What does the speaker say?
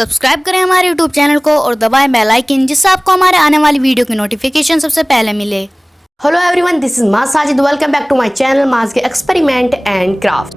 Subscribe करें हमारे YouTube channel को और दबाएं बेल आइकन, जिससे आपको हमारे आने वाली वीडियो की नोटिफिकेशन सबसे पहले मिले। Hello everyone, this is Maaz Sajid. Welcome back to my channel Maaz के एक्सपेरिमेंट एंड क्राफ्ट।